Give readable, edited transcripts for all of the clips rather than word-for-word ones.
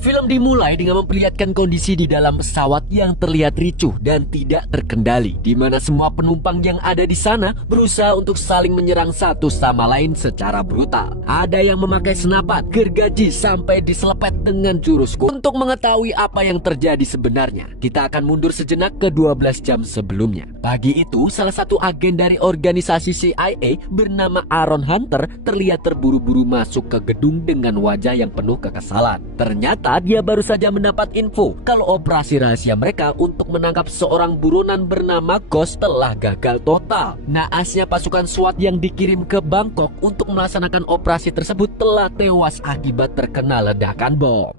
Film dimulai dengan memperlihatkan kondisi di dalam pesawat yang terlihat ricuh dan tidak terkendali, di mana semua penumpang yang ada di sana berusaha untuk saling menyerang satu sama lain secara brutal. Ada yang memakai senapan, gergaji, sampai diselepet dengan jurus kuno. Untuk mengetahui apa yang terjadi sebenarnya, kita akan mundur sejenak ke 12 jam sebelumnya. Pagi itu, salah satu agen dari organisasi CIA bernama Aaron Hunter terlihat terburu-buru masuk ke gedung dengan wajah yang penuh kekesalan. Ternyata dia baru saja mendapat info kalau operasi rahasia mereka untuk menangkap seorang buronan bernama Ghost telah gagal total. Naasnya pasukan SWAT yang dikirim ke Bangkok untuk melaksanakan operasi tersebut telah tewas akibat terkena ledakan bom.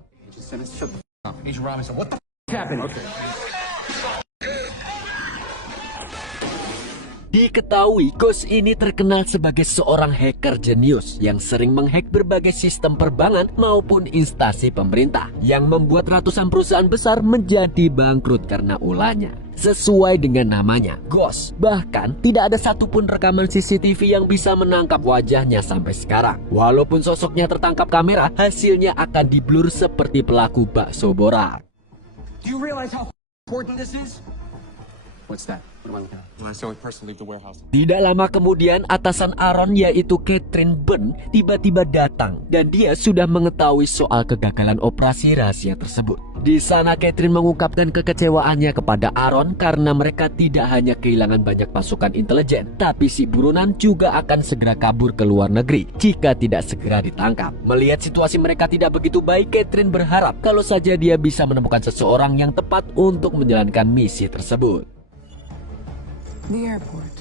Diketahui Ghost ini terkenal sebagai seorang hacker jenius yang sering menghack berbagai sistem perbankan maupun instansi pemerintah, yang membuat ratusan perusahaan besar menjadi bangkrut karena ulahnya. Sesuai dengan namanya, Ghost, bahkan tidak ada satupun rekaman CCTV yang bisa menangkap wajahnya sampai sekarang. Walaupun sosoknya tertangkap kamera, hasilnya akan diblur seperti pelaku bakso borak. Do you realize how important this is? What's that? What am I looking at? When I saw a person leave the warehouse. Tidak lama kemudian, atasan Aaron yaitu Catherine Byrne tiba-tiba datang dan dia sudah mengetahui soal kegagalan operasi rahasia tersebut. Di sana Catherine mengungkapkan kekecewaannya kepada Aaron karena mereka tidak hanya kehilangan banyak pasukan intelijen, tapi si buronan juga akan segera kabur ke luar negeri jika tidak segera ditangkap. Melihat situasi mereka tidak begitu baik, Catherine berharap kalau saja dia bisa menemukan seseorang yang tepat untuk menjalankan misi tersebut. The airport.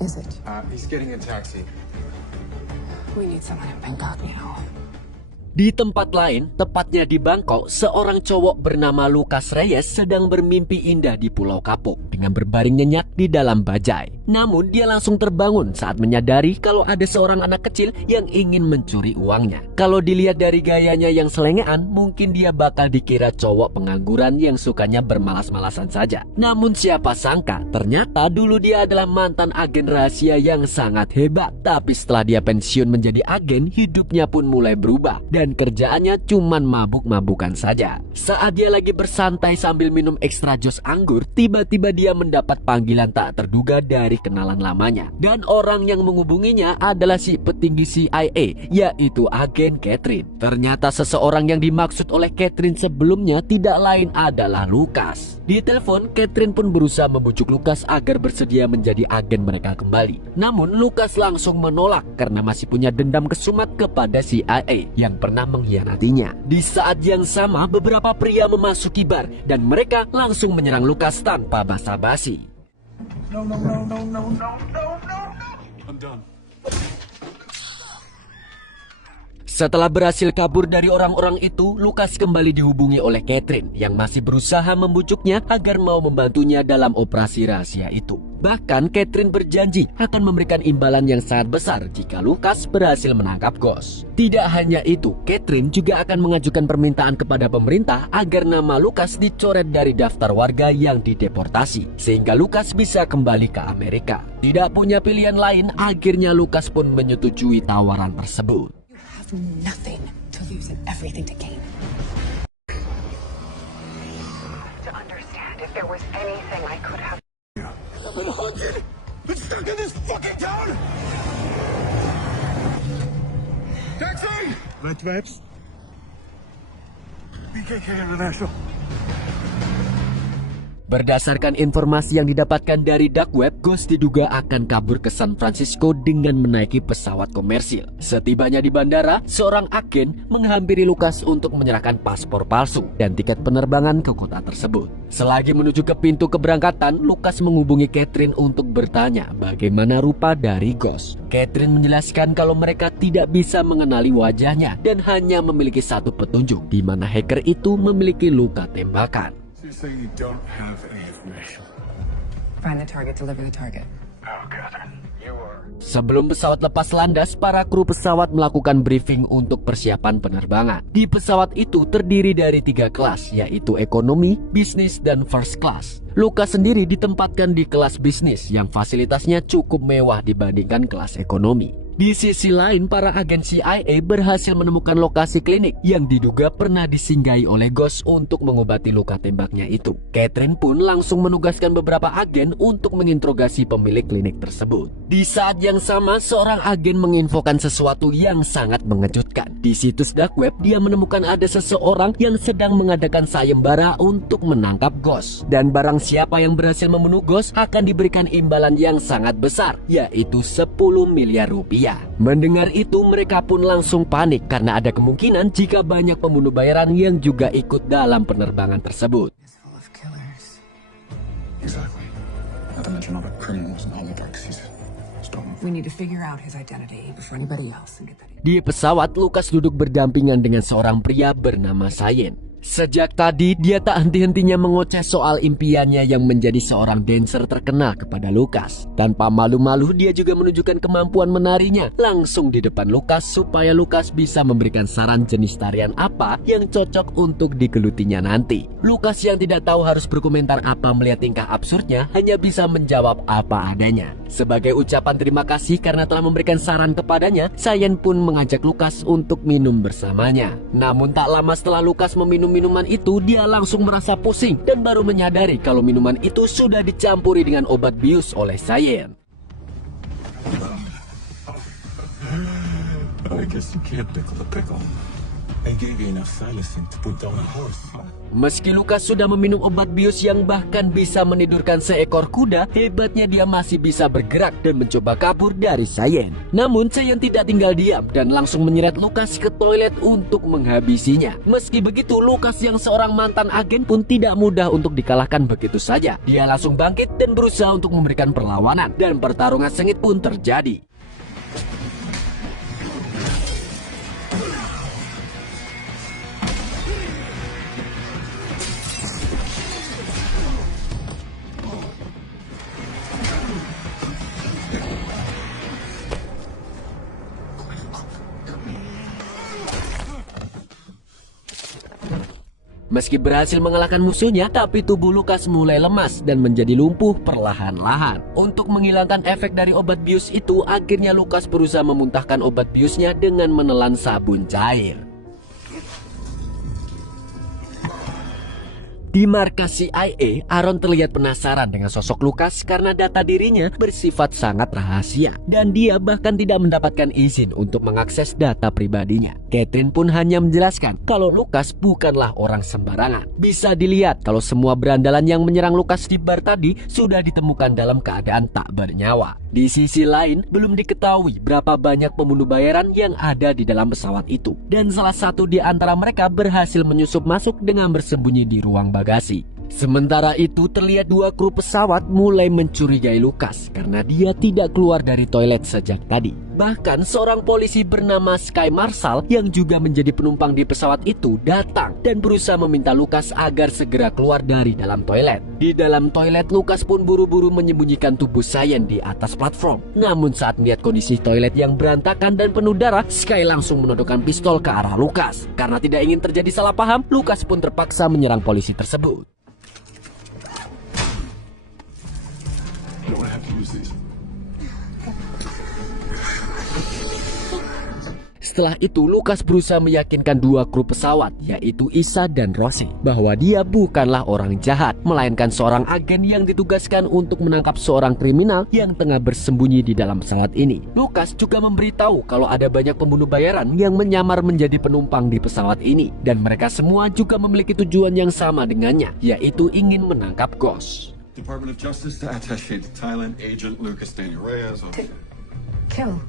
Is it? He's getting a taxi. We need someone in Bangkok now. Di tempat lain, tepatnya di Bangkok, seorang cowok bernama Lucas Reyes sedang bermimpi indah di Pulau Kapuk dengan berbaring nyenyak di dalam bajai. Namun dia langsung terbangun saat menyadari kalau ada seorang anak kecil yang ingin mencuri uangnya. Kalau dilihat dari gayanya yang selengean, mungkin dia bakal dikira cowok pengangguran yang sukanya bermalas-malasan saja. Namun siapa sangka, ternyata dulu dia adalah mantan agen rahasia yang sangat hebat. Tapi setelah dia pensiun menjadi agen, hidupnya pun mulai berubah. Dan kerjaannya cuman mabuk-mabukan saja. Saat dia lagi bersantai sambil minum ekstra jus anggur, tiba-tiba dia mendapat panggilan tak terduga dari kenalan lamanya. Dan orang yang menghubunginya adalah si petinggi CIA, yaitu agen Catherine. Ternyata seseorang yang dimaksud oleh Catherine sebelumnya tidak lain adalah Lucas. Di telepon, Catherine pun berusaha membujuk Lucas agar bersedia menjadi agen mereka kembali. Namun Lucas langsung menolak karena masih punya dendam kesumat kepada CIA yang pernah mengkhianatinya. Di saat yang sama, beberapa pria memasuki bar dan mereka langsung menyerang Lucas tanpa basa-basi. No. I'm done. Setelah berhasil kabur dari orang-orang itu, Lucas kembali dihubungi oleh Catherine yang masih berusaha membujuknya agar mau membantunya dalam operasi rahasia itu. Bahkan Catherine berjanji akan memberikan imbalan yang sangat besar jika Lucas berhasil menangkap Ghost. Tidak hanya itu, Catherine juga akan mengajukan permintaan kepada pemerintah agar nama Lucas dicoret dari daftar warga yang dideportasi, sehingga Lucas bisa kembali ke Amerika. Tidak punya pilihan lain, akhirnya Lucas pun menyetujui tawaran tersebut. Nothing to lose and everything to gain. To understand if there was anything I could have. I'm haunted. I'm stuck in this fucking town. Taxi! Red Vibes. BKK International. Berdasarkan informasi yang didapatkan dari dark web, Ghost diduga akan kabur ke San Francisco dengan menaiki pesawat komersil. Setibanya di bandara, seorang agen menghampiri Lucas untuk menyerahkan paspor palsu dan tiket penerbangan ke kota tersebut. Selagi menuju ke pintu keberangkatan, Lucas menghubungi Catherine untuk bertanya bagaimana rupa dari Ghost. Catherine menjelaskan kalau mereka tidak bisa mengenali wajahnya dan hanya memiliki satu petunjuk, di mana hacker itu memiliki luka tembakan. So you're saying you don't have any information? Find the target, deliver the target. Oh, Catherine, you are. Sebelum pesawat lepas landas, para kru pesawat melakukan briefing untuk persiapan penerbangan. Di pesawat itu terdiri dari 3 kelas, yaitu ekonomi, bisnis, dan first class. Lucas sendiri ditempatkan di kelas bisnis yang fasilitasnya cukup mewah dibandingkan kelas ekonomi. Di sisi lain, para agen CIA berhasil menemukan lokasi klinik yang diduga pernah disinggahi oleh Ghost untuk mengobati luka tembaknya itu. Catherine pun langsung menugaskan beberapa agen untuk menginterogasi pemilik klinik tersebut. Di saat yang sama, seorang agen menginfokan sesuatu yang sangat mengejutkan. Di situs dark web, dia menemukan ada seseorang yang sedang mengadakan sayembara untuk menangkap Ghost. Dan barang siapa yang berhasil membunuh Ghost akan diberikan imbalan yang sangat besar, yaitu 10 miliar rupiah. Mendengar itu, mereka pun langsung panik karena ada kemungkinan jika banyak pembunuh bayaran yang juga ikut dalam penerbangan tersebut. It's full of killers. Exactly. Not to mention all the criminals and oligarchs he's stolen. We need to figure out his identity before anybody else can get that. Di pesawat, Lucas duduk berdampingan dengan seorang pria bernama Sayen. Sejak tadi, dia tak henti-hentinya mengoceh soal impiannya yang menjadi seorang dancer terkenal kepada Lucas. Tanpa malu-malu, dia juga menunjukkan kemampuan menarinya langsung di depan Lucas supaya Lucas bisa memberikan saran jenis tarian apa yang cocok untuk digelutinya nanti. Lucas yang tidak tahu harus berkomentar apa melihat tingkah absurdnya hanya bisa menjawab apa adanya. Sebagai ucapan terima kasih karena telah memberikan saran kepadanya, Sayen pun mengajak Lucas untuk minum bersamanya. Namun tak lama setelah Lucas meminum minuman itu, dia langsung merasa pusing dan baru menyadari kalau minuman itu sudah dicampuri dengan obat bius oleh Sayen. I guess you can't pickle the pickle. I gave you enough silencing to put down a horse. Meski Lucas sudah meminum obat bius yang bahkan bisa menidurkan seekor kuda, hebatnya dia masih bisa bergerak dan mencoba kabur dari Sayen. Namun Sayen tidak tinggal diam dan langsung menyeret Lucas ke toilet untuk menghabisinya. Meski begitu, Lucas yang seorang mantan agen pun tidak mudah untuk dikalahkan begitu saja. Dia langsung bangkit dan berusaha untuk memberikan perlawanan, dan pertarungan sengit pun terjadi. Meski berhasil mengalahkan musuhnya, tapi tubuh Lucas mulai lemas dan menjadi lumpuh perlahan-lahan. Untuk menghilangkan efek dari obat bius itu, akhirnya Lucas berusaha memuntahkan obat biusnya dengan menelan sabun cair. Di markas CIA, Aaron terlihat penasaran dengan sosok Lucas karena data dirinya bersifat sangat rahasia. Dan dia bahkan tidak mendapatkan izin untuk mengakses data pribadinya. Catherine pun hanya menjelaskan kalau Lucas bukanlah orang sembarangan. Bisa dilihat kalau semua berandalan yang menyerang Lucas di bar tadi sudah ditemukan dalam keadaan tak bernyawa. Di sisi lain, belum diketahui berapa banyak pembunuh bayaran yang ada di dalam pesawat itu. Dan salah satu di antara mereka berhasil menyusup masuk dengan bersembunyi di ruang bagasi. Sementara itu, terlihat dua kru pesawat mulai mencurigai Lucas karena dia tidak keluar dari toilet sejak tadi. Bahkan seorang polisi bernama Sky Marshall yang juga menjadi penumpang di pesawat itu datang dan berusaha meminta Lucas agar segera keluar dari dalam toilet. Di dalam toilet, Lucas pun buru-buru menyembunyikan tubuh Sayen di atas platform. Namun saat melihat kondisi toilet yang berantakan dan penuh darah, Sky langsung menodongkan pistol ke arah Lucas. Karena tidak ingin terjadi salah paham, Lucas pun terpaksa menyerang polisi tersebut. You don't have to use these. Setelah itu, Lucas berusaha meyakinkan dua kru pesawat, yaitu Isa dan Rosie, bahwa dia bukanlah orang jahat, melainkan seorang agen yang ditugaskan untuk menangkap seorang kriminal yang tengah bersembunyi di dalam pesawat ini. Lucas juga memberitahu kalau ada banyak pembunuh bayaran yang menyamar menjadi penumpang di pesawat ini, dan mereka semua juga memiliki tujuan yang sama dengannya, yaitu ingin menangkap Ghost. Department of Justice to Attaché to Thailand, Agent Lucas Daniel Reyes. Kill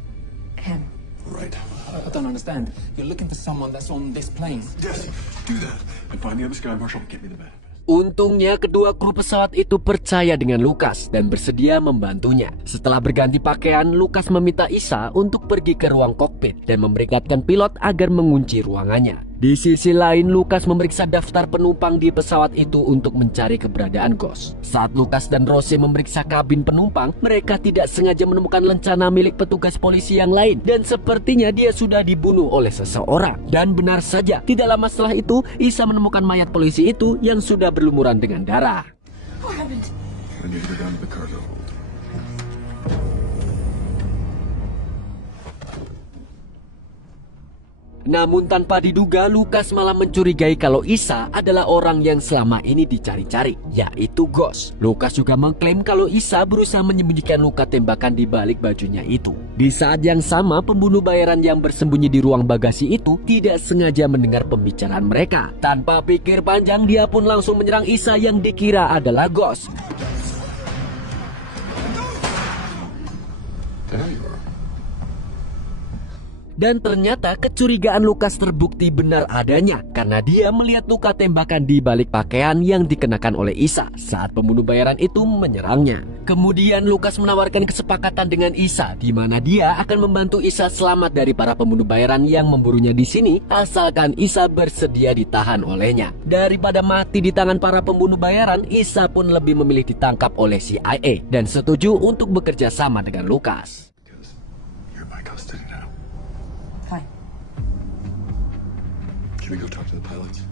him. Right. I don't understand. You're looking for someone that's on this plane. Yes, do that. And find the other Sky Marshal. Get me the man. Untungnya kedua kru pesawat itu percaya dengan Lucas dan bersedia membantunya. Setelah berganti pakaian, Lucas meminta Isa untuk pergi ke ruang kokpit dan memerintahkan pilot agar mengunci ruangannya. Di sisi lain, Lucas memeriksa daftar penumpang di pesawat itu untuk mencari keberadaan Ghost. Saat Lucas dan Rosie memeriksa kabin penumpang, mereka tidak sengaja menemukan lencana milik petugas polisi yang lain. Dan sepertinya dia sudah dibunuh oleh seseorang. Dan benar saja, tidak lama setelah itu, Isa menemukan mayat polisi itu yang sudah berlumuran dengan darah. I need to go down to the cargo hold. Namun tanpa diduga, Lucas malah mencurigai kalau Isa adalah orang yang selama ini dicari-cari, yaitu Ghost. Lucas juga mengklaim kalau Isa berusaha menyembunyikan luka tembakan di balik bajunya itu. Di saat yang sama, pembunuh bayaran yang bersembunyi di ruang bagasi itu tidak sengaja mendengar pembicaraan mereka. Tanpa pikir panjang, dia pun langsung menyerang Isa yang dikira adalah Ghost. There you are. Dan ternyata kecurigaan Lucas terbukti benar adanya karena dia melihat luka tembakan di balik pakaian yang dikenakan oleh Isa saat pembunuh bayaran itu menyerangnya. Kemudian Lucas menawarkan kesepakatan dengan Isa di mana dia akan membantu Isa selamat dari para pembunuh bayaran yang memburunya di sini asalkan Isa bersedia ditahan olehnya. Daripada mati di tangan para pembunuh bayaran, Isa pun lebih memilih ditangkap oleh CIA dan setuju untuk bekerja sama dengan Lucas. Because you're in my custody now. Fine. Can we go talk to the pilots?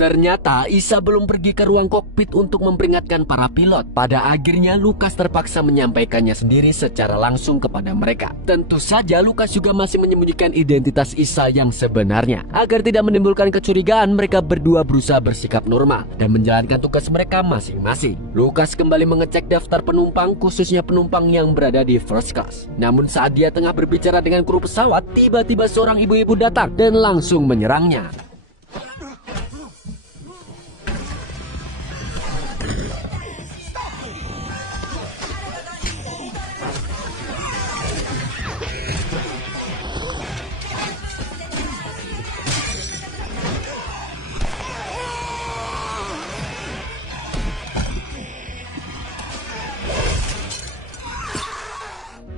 Ternyata Isa belum pergi ke ruang kokpit untuk memperingatkan para pilot. Pada akhirnya Lucas terpaksa menyampaikannya sendiri secara langsung kepada mereka. Tentu saja Lucas juga masih menyembunyikan identitas Isa yang sebenarnya. Agar tidak menimbulkan kecurigaan, mereka berdua berusaha bersikap normal dan menjalankan tugas mereka masing-masing. Lucas kembali mengecek daftar penumpang, khususnya penumpang yang berada di first class. Namun saat dia tengah berbicara dengan kru pesawat, tiba-tiba seorang ibu-ibu datang dan langsung menyerangnya.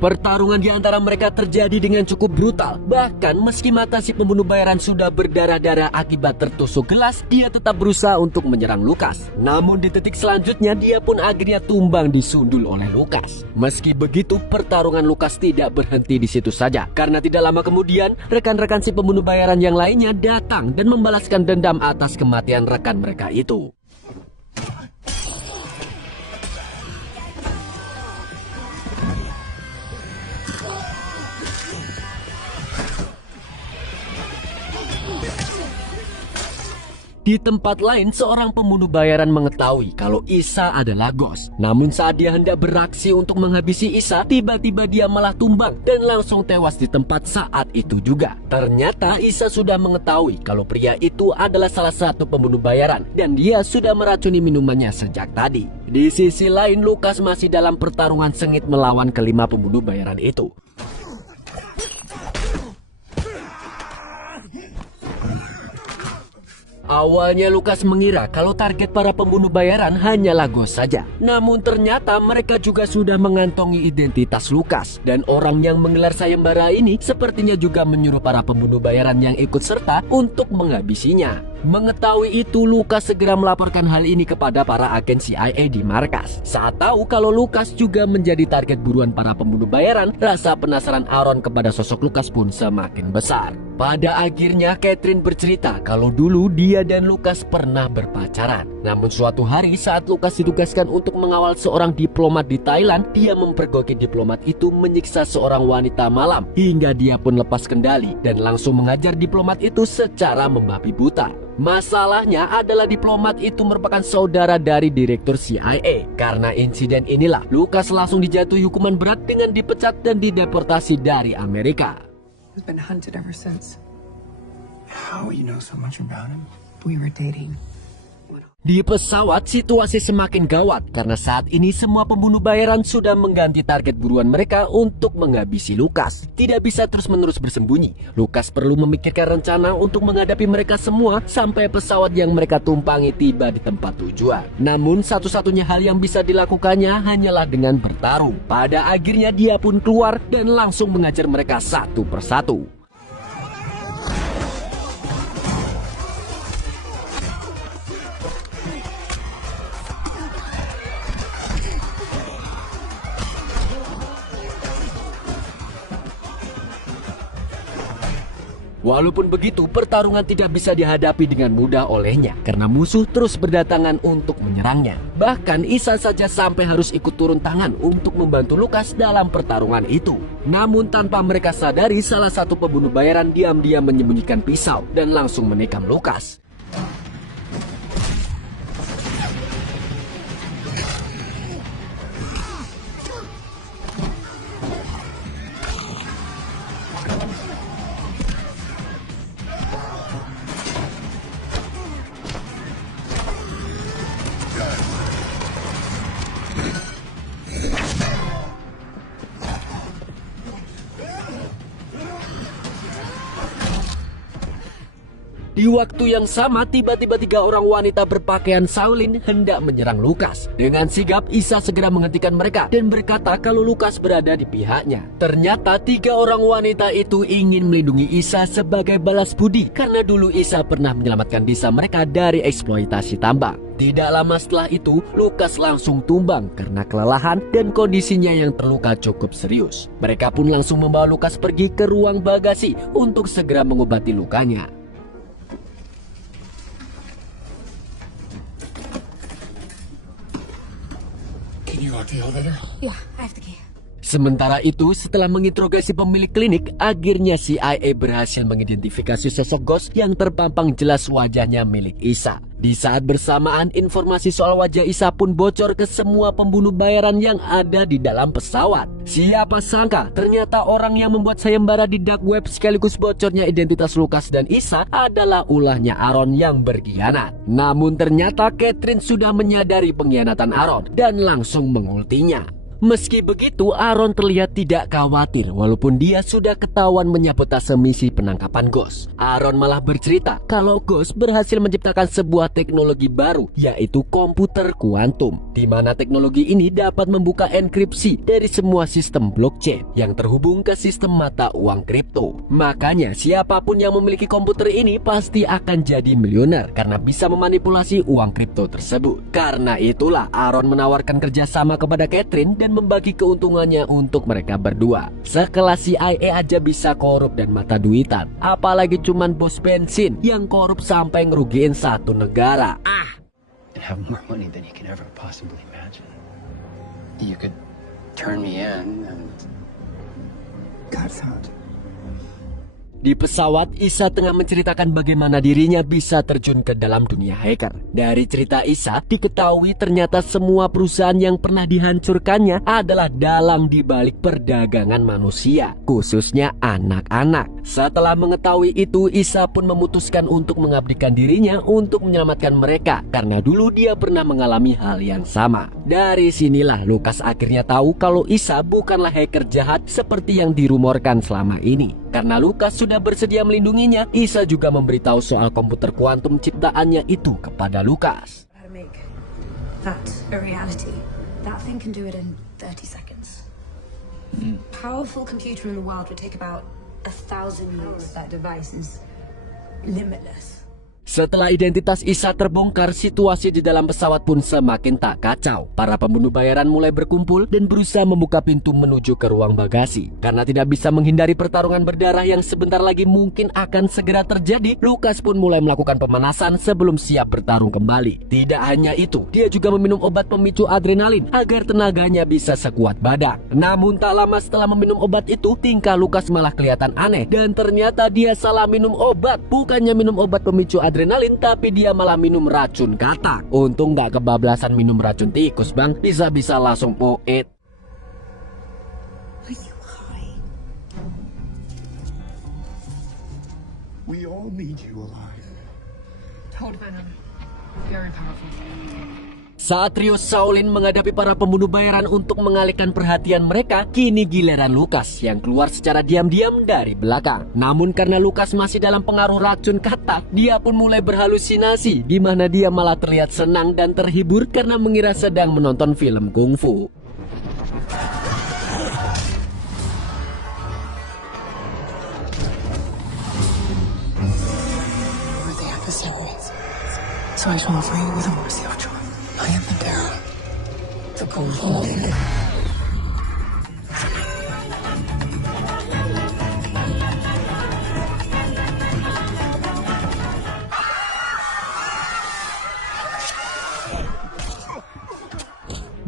Pertarungan di antara mereka terjadi dengan cukup brutal. Bahkan meski mata si pembunuh bayaran sudah berdarah-darah akibat tertusuk gelas, dia tetap berusaha untuk menyerang Lucas. Namun di detik selanjutnya dia pun akhirnya tumbang disundul oleh Lucas. Meski begitu, pertarungan Lucas tidak berhenti di situ saja. Karena tidak lama kemudian, rekan-rekan si pembunuh bayaran yang lainnya datang dan membalaskan dendam atas kematian rekan mereka itu. Di tempat lain, seorang pembunuh bayaran mengetahui kalau Isa adalah Ghost. Namun saat dia hendak beraksi untuk menghabisi Isa, tiba-tiba dia malah tumbang dan langsung tewas di tempat saat itu juga. Ternyata Isa sudah mengetahui kalau pria itu adalah salah satu pembunuh bayaran dan dia sudah meracuni minumannya sejak tadi. Di sisi lain, Lucas masih dalam pertarungan sengit melawan kelima pembunuh bayaran itu. Awalnya Lucas mengira kalau target para pembunuh bayaran hanyalah Ghost saja. Namun ternyata mereka juga sudah mengantongi identitas Lucas. Dan orang yang menggelar sayembara ini sepertinya juga menyuruh para pembunuh bayaran yang ikut serta untuk menghabisinya. Mengetahui itu, Lucas segera melaporkan hal ini kepada para agen CIA di markas. Saat tahu kalau Lucas juga menjadi target buruan para pembunuh bayaran, rasa penasaran Aaron kepada sosok Lucas pun semakin besar. Pada akhirnya Catherine bercerita kalau dulu dia dan Lucas pernah berpacaran. Namun suatu hari saat Lucas ditugaskan untuk mengawal seorang diplomat di Thailand, dia mempergoki diplomat itu menyiksa seorang wanita malam hingga dia pun lepas kendali dan langsung mengajar diplomat itu secara membabi buta. Masalahnya adalah diplomat itu merupakan saudara dari direktur CIA. Karena insiden inilah, Lucas langsung dijatuhi hukuman berat dengan dipecat dan dideportasi dari Amerika. He's been hunted ever since. How you know so much about him? We were dating. Di pesawat, situasi semakin gawat karena saat ini semua pembunuh bayaran sudah mengganti target buruan mereka untuk menghabisi Lucas. Tidak bisa terus-menerus bersembunyi. Lucas perlu memikirkan rencana untuk menghadapi mereka semua sampai pesawat yang mereka tumpangi tiba di tempat tujuan. Namun satu-satunya hal yang bisa dilakukannya hanyalah dengan bertarung. Pada akhirnya dia pun keluar dan langsung mengajar mereka satu persatu. Walaupun begitu, pertarungan tidak bisa dihadapi dengan mudah olehnya karena musuh terus berdatangan untuk menyerangnya. Bahkan Isa saja sampai harus ikut turun tangan untuk membantu Lucas dalam pertarungan itu. Namun tanpa mereka sadari, salah satu pembunuh bayaran diam-diam menyembunyikan pisau dan langsung menikam Lucas. Di waktu yang sama, tiba-tiba 3 orang wanita berpakaian Shaolin hendak menyerang Lucas. Dengan sigap, Isa segera menghentikan mereka dan berkata kalau Lucas berada di pihaknya. Ternyata 3 orang wanita itu ingin melindungi Isa sebagai balas budi karena dulu Isa pernah menyelamatkan desa mereka dari eksploitasi tambang. Tidak lama setelah itu, Lucas langsung tumbang karena kelelahan dan kondisinya yang terluka cukup serius. Mereka pun langsung membawa Lucas pergi ke ruang bagasi untuk segera mengobati lukanya. Can you lock the elevator? Yeah, I have the key. Sementara itu, setelah menginterogasi pemilik klinik, akhirnya CIA berhasil mengidentifikasi sosok Ghost yang terpampang jelas wajahnya milik Isa. Di saat bersamaan, informasi soal wajah Isa pun bocor ke semua pembunuh bayaran yang ada di dalam pesawat. Siapa sangka, ternyata orang yang membuat sayembara di dark web sekaligus bocornya identitas Lucas dan Isa adalah ulahnya Aaron yang berkhianat. Namun ternyata Catherine sudah menyadari pengkhianatan Aaron dan langsung mengultinya. Meski begitu, Aaron terlihat tidak khawatir walaupun dia sudah ketahuan menyabotase misi penangkapan Ghost. Aaron malah bercerita kalau Ghost berhasil menciptakan sebuah teknologi baru, yaitu komputer kuantum, di mana teknologi ini dapat membuka enkripsi dari semua sistem blockchain yang terhubung ke sistem mata uang kripto. Makanya siapapun yang memiliki komputer ini pasti akan jadi miliuner karena bisa memanipulasi uang kripto tersebut. Karena itulah Aaron menawarkan kerjasama kepada Catherine dan membagi keuntungannya untuk mereka berdua. Sekelas CIA aja bisa korup dan mata duitan, apalagi cuman bos bensin yang korup sampai ngerugiin satu negara. And have more money than you can ever possibly imagine. You could turn me in and God's out. Di pesawat, Isa tengah menceritakan bagaimana dirinya bisa terjun ke dalam dunia hacker. Dari cerita Isa, diketahui ternyata semua perusahaan yang pernah dihancurkannya adalah dalang di balik perdagangan manusia, khususnya anak-anak. Setelah mengetahui itu, Isa pun memutuskan untuk mengabdikan dirinya untuk menyelamatkan mereka, karena dulu dia pernah mengalami hal yang sama. Dari sinilah Lucas akhirnya tahu kalau Isa bukanlah hacker jahat seperti yang dirumorkan selama ini. Karena Lucas sudah bersedia melindunginya, Isa juga memberitahu soal komputer kuantum ciptaannya itu kepada Lucas. How to make that a reality. That thing can do it in 30 seconds. Powerful computer in the world would take about 1,000 years. That device is limitless. Setelah identitas Isa terbongkar, situasi di dalam pesawat pun semakin tak kacau. Para pembunuh bayaran mulai berkumpul dan berusaha membuka pintu menuju ke ruang bagasi. Karena tidak bisa menghindari pertarungan berdarah yang sebentar lagi mungkin akan segera terjadi, Lucas pun mulai melakukan pemanasan sebelum siap bertarung kembali. Tidak hanya itu, dia juga meminum obat pemicu adrenalin agar tenaganya bisa sekuat badak. Namun tak lama setelah meminum obat itu, tingkah Lucas malah kelihatan aneh dan ternyata dia salah minum obat. Bukannya minum obat pemicu adrenalin, tapi dia malah minum racun katak. Untung gak kebablasan minum racun tikus bang, bisa-bisa langsung poet. Are you high? We all need you alive. Toad venom. Very powerful. Saat trio Shaolin menghadapi para pembunuh bayaran untuk mengalihkan perhatian mereka, kini giliran Lucas yang keluar secara diam-diam dari belakang. Namun karena Lucas masih dalam pengaruh racun katak, dia pun mulai berhalusinasi, di mana dia malah terlihat senang dan terhibur karena mengira sedang menonton film kungfu. We're the episodes. So I shall offer you with a mercy of joy. I am the Darrow. The Golden.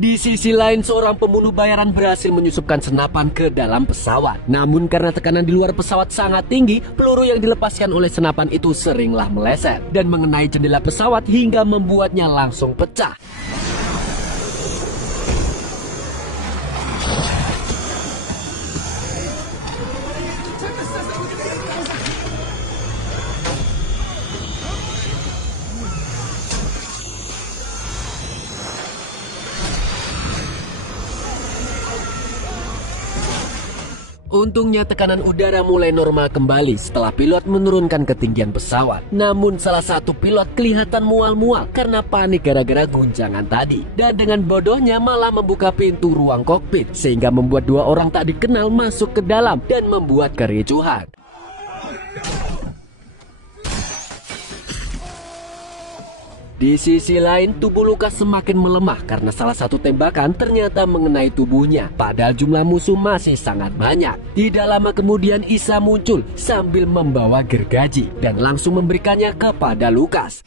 Di sisi lain, seorang pembunuh bayaran berhasil menyusupkan senapan ke dalam pesawat. Namun karena tekanan di luar pesawat sangat tinggi, peluru yang dilepaskan oleh senapan itu seringlah meleset dan mengenai jendela pesawat hingga membuatnya langsung pecah. Untungnya tekanan udara mulai normal kembali setelah pilot menurunkan ketinggian pesawat. Namun salah satu pilot kelihatan mual-mual karena panik gara-gara guncangan tadi. Dan dengan bodohnya malah membuka pintu ruang kokpit sehingga membuat dua orang tak dikenal masuk ke dalam dan membuat kericuhan. Di sisi lain, tubuh Lucas semakin melemah karena salah satu tembakan ternyata mengenai tubuhnya. Padahal jumlah musuh masih sangat banyak. Tidak lama kemudian Isa muncul sambil membawa gergaji dan langsung memberikannya kepada Lucas.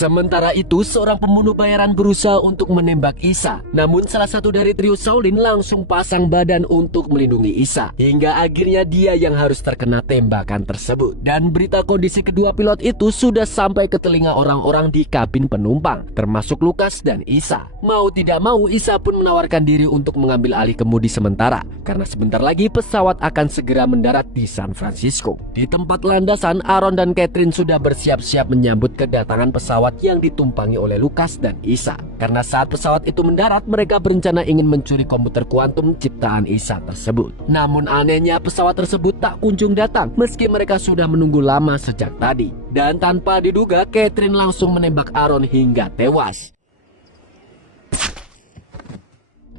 Sementara itu, seorang pembunuh bayaran berusaha untuk menembak Isa. Namun salah satu dari trio Shaolin langsung pasang badan untuk melindungi Isa. Hingga akhirnya dia yang harus terkena tembakan tersebut. Dan berita kondisi kedua pilot itu sudah sampai ke telinga orang-orang di kabin penumpang, termasuk Lucas dan Isa. Mau tidak mau, Isa pun menawarkan diri untuk mengambil alih kemudi sementara. Karena sebentar lagi pesawat akan segera mendarat di San Francisco. Di tempat landasan, Aaron dan Catherine sudah bersiap-siap menyambut kedatangan pesawat yang ditumpangi oleh Lucas dan Isa. Karena saat pesawat itu mendarat, mereka berencana ingin mencuri komputer kuantum ciptaan Isa tersebut. Namun anehnya pesawat tersebut tak kunjung datang meski mereka sudah menunggu lama sejak tadi. Dan tanpa diduga, Catherine langsung menembak Aaron hingga tewas.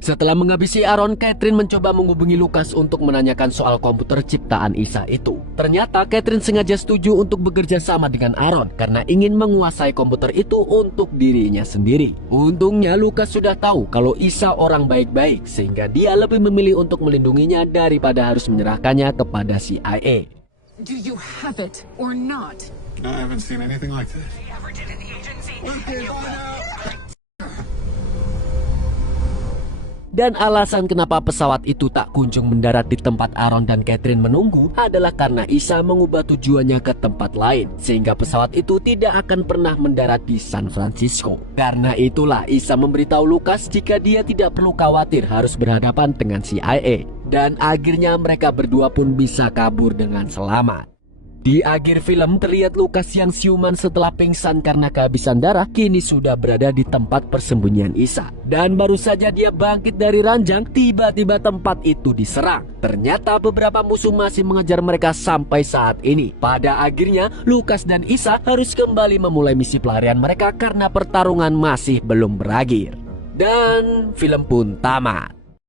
Setelah menghabisi Aaron, Catherine mencoba menghubungi Lucas untuk menanyakan soal komputer ciptaan Isa itu. Ternyata Catherine sengaja setuju untuk bekerja sama dengan Aaron karena ingin menguasai komputer itu untuk dirinya sendiri. Untungnya Lucas sudah tahu kalau Isa orang baik-baik sehingga dia lebih memilih untuk melindunginya daripada harus menyerahkannya kepada CIA. Do you have it or not? No, I haven't seen anything like this. Dan alasan kenapa pesawat itu tak kunjung mendarat di tempat Aaron dan Catherine menunggu adalah karena Isa mengubah tujuannya ke tempat lain, sehingga pesawat itu tidak akan pernah mendarat di San Francisco. Karena itulah Isa memberitahu Lucas jika dia tidak perlu khawatir harus berhadapan dengan CIA. Dan akhirnya mereka berdua pun bisa kabur dengan selamat. Di akhir film terlihat Lucas yang siuman setelah pingsan karena kehabisan darah kini sudah berada di tempat persembunyian Isa. Dan baru saja dia bangkit dari ranjang, tiba-tiba tempat itu diserang. Ternyata beberapa musuh masih mengejar mereka sampai saat ini. Pada akhirnya Lucas dan Isa harus kembali memulai misi pelarian mereka karena pertarungan masih belum berakhir. Dan film pun tamat.